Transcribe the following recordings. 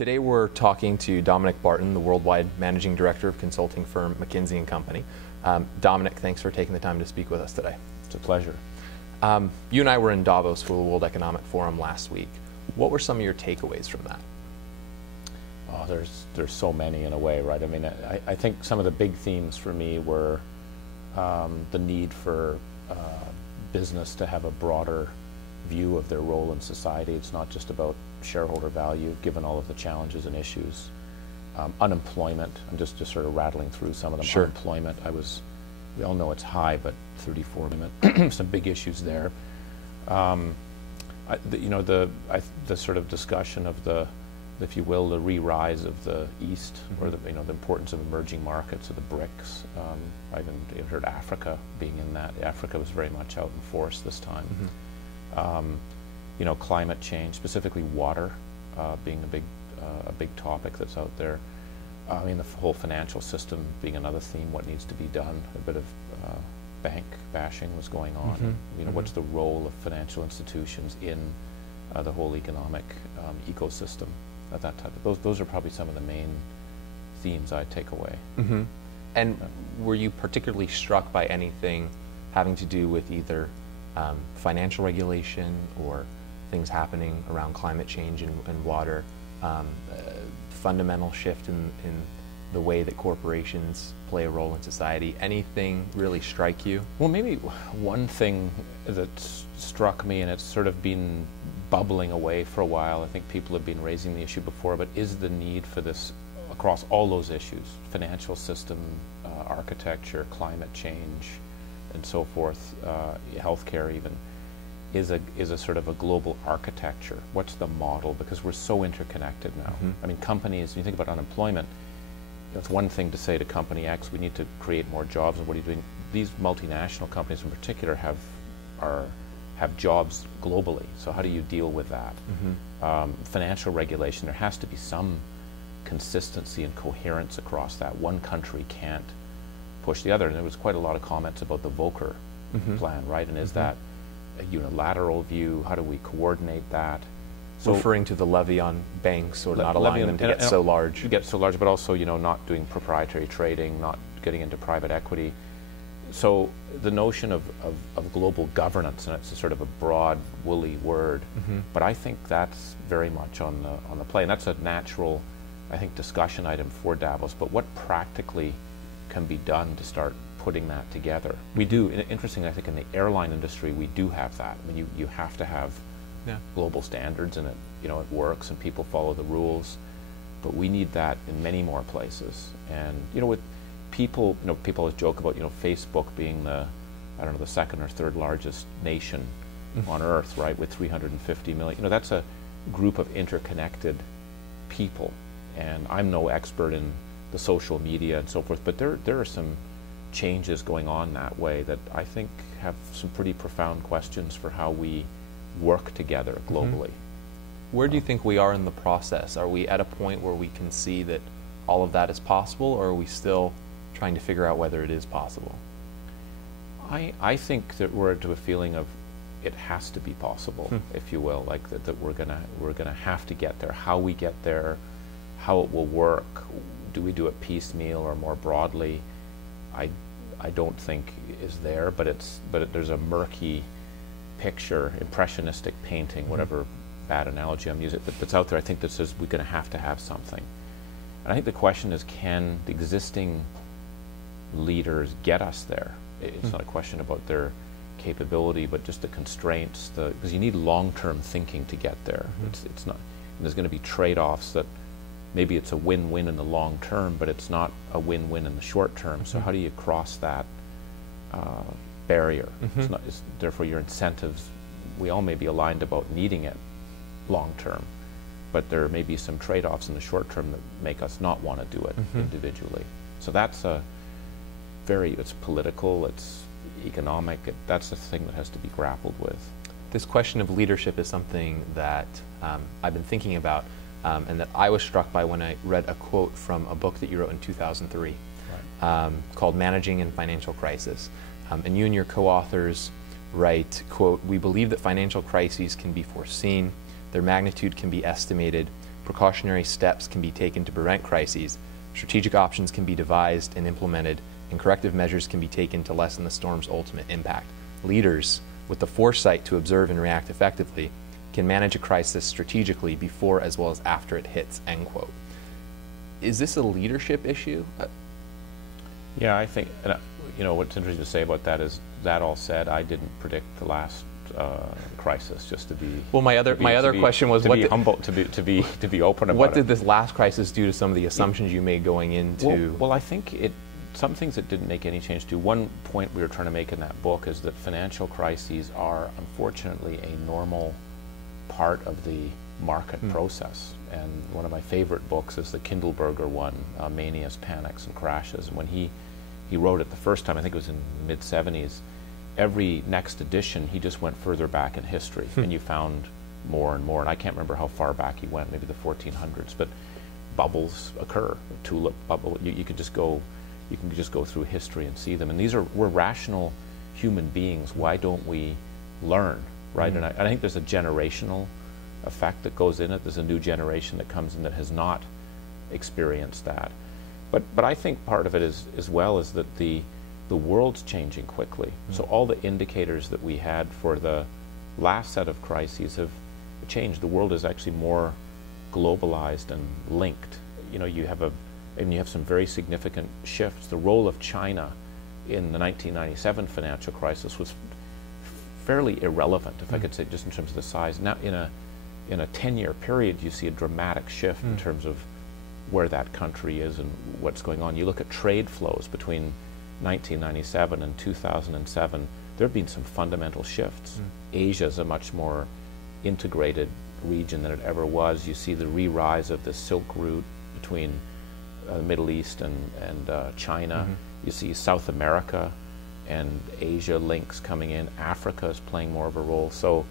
Today we're talking to Dominic Barton, the worldwide managing director of consulting firm McKinsey Company. Dominic, thanks for taking the time to speak with us today. It's a pleasure. You and I were in Davos for the World Economic Forum last week. What were some of your takeaways from that? Oh, there's so many in a way, right? I mean, I think some of the big themes for me were the need for business to have a broader view of their role in society. It's not just about shareholder value, given all of the challenges and issues. Unemployment, I'm just sort of rattling through some of them. Sure. Unemployment, we all know it's high, but 34 some big issues there. The sort of discussion of the, if you will, the re-rise of the East, or the importance of emerging markets, of the BRICS. I even heard Africa being in that. Africa was very much out in force this time. Climate change, specifically water, being a big topic that's out there. I mean, the whole financial system being another theme. What needs to be done? A bit of bank bashing was going on. What's the role of financial institutions in the whole economic ecosystem? That type of those are probably some of the main themes I take away. And were you particularly struck by anything having to do with either financial regulation or things happening around climate change and water, fundamental shift in the way that corporations play a role in society? Anything really strike you? Well, maybe one thing that struck me, and it's sort of been bubbling away for a while, I think people have been raising the issue before, but is the need for this across all those issues, financial system, architecture, climate change, and so forth, healthcare even, is a sort of a global architecture. What's the model? Because we're so interconnected now. I mean, companies, when you think about unemployment, it's one thing to say to company X, we need to create more jobs, and what are you doing? These multinational companies in particular have jobs globally, so how do you deal with that? Financial regulation, there has to be some consistency and coherence across that. One country can't push the other, and there was quite a lot of comments about the Volcker plan, right? And is that a unilateral view? How do we coordinate that? So referring to the levy on banks, or not allowing them to get so large. But also, not doing proprietary trading, not getting into private equity. So the notion of global governance, and it's a sort of a broad, woolly word, but I think that's very much on the play, and that's a natural, I think, discussion item for Davos. But what practically can be done to start putting that together? We do. Interesting, I think, in the airline industry, we do have that. I mean, you have to have global standards, and it works, and people follow the rules. But we need that in many more places. And with people, people always joke about Facebook being the second or third largest nation on Earth, right, with 350 million. That's a group of interconnected people. And I'm no expert in the social media and so forth, but there are some changes going on that way that I think have some pretty profound questions for how we work together globally. Where do you think we are in the process? Are we at a point where we can see that all of that is possible, or are we still trying to figure out whether it is possible? I think that we're to a feeling of it has to be possible, if you will, like that we're gonna have to get there. How we get there, how it will work, do we do it piecemeal or more broadly? I don't think is there, but there's a murky picture, impressionistic painting, whatever bad analogy I'm using, that's out there, I think, that says we're going to have something. And I think the question is, can the existing leaders get us there? It's not a question about their capability, but just the constraints, because you need long-term thinking to get there. It's not, and there's going to be trade-offs that maybe it's a win-win in the long term, but it's not a win-win in the short term. So how do you cross that barrier? Therefore, your incentives, we all may be aligned about needing it long term, but there may be some trade-offs in the short term that make us not want to do it individually. So that's it's political, it's economic, that's the thing that has to be grappled with. This question of leadership is something that I've been thinking about, and that I was struck by when I read a quote from a book that you wrote in 2003 called Managing in Financial Crisis. And you and your co-authors write, quote, "We believe that financial crises can be foreseen, their magnitude can be estimated, precautionary steps can be taken to prevent crises, strategic options can be devised and implemented, and corrective measures can be taken to lessen the storm's ultimate impact. Leaders, with the foresight to observe and react effectively, can manage a crisis strategically before as well as after it hits, end quote. Is this a leadership issue? Yeah, I think, you know, what's interesting to say about that is, that all said, I didn't predict the last crisis. Just to be well, my other question was, to be humble, to be open about it. What did this last crisis do to some of the assumptions you made going into? Well, I think some things it didn't make any change to. One point we were trying to make in that book is that financial crises are unfortunately a normal part of the market process. And one of my favorite books is the Kindleberger one, Manias, Panics, and Crashes. And when he wrote it the first time, I think it was in the mid-'70s, every next edition he just went further back in history, and you found more and more. And I can't remember how far back he went, maybe the 1400s, but bubbles occur. Tulip bubble, you can just go through history and see them. And we're rational human beings. Why don't we learn, right? And I think there's a generational effect that goes in it. There's a new generation that comes in that has not experienced that. But I think part of it is, as well, is that the world's changing quickly. So all the indicators that we had for the last set of crises have changed. The world is actually more globalized and linked. You know, you have some very significant shifts. The role of China in the 1997 financial crisis was fairly irrelevant, if I could say, just in terms of the size. Now, in a 10-year period, you see a dramatic shift in terms of where that country is and what's going on. You look at trade flows between 1997 and 2007, there have been some fundamental shifts. Asia is a much more integrated region than it ever was. You see the re-rise of the Silk Route between the Middle East and China. You see South America and Asia links coming in. Africa is playing more of a role. So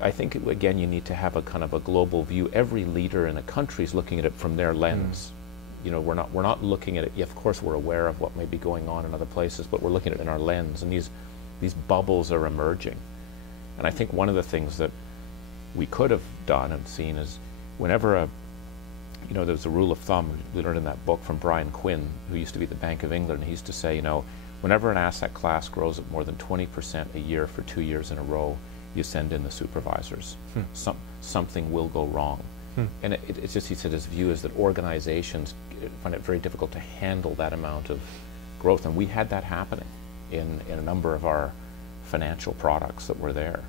I think, again, you need to have a kind of a global view. Every leader in a country is looking at it from their lens. You know, we're not looking at it. Of course, we're aware of what may be going on in other places, but we're looking at it in our lens. And these bubbles are emerging. And I think one of the things that we could have done and seen is, whenever there's a rule of thumb we learned in that book from Brian Quinn, who used to be at the Bank of England. He used to say, whenever an asset class grows at more than 20% a year for 2 years in a row, you send in the supervisors. Something will go wrong. And it's just, he said, his view is that organizations find it very difficult to handle that amount of growth. And we had that happening in a number of our financial products that were there.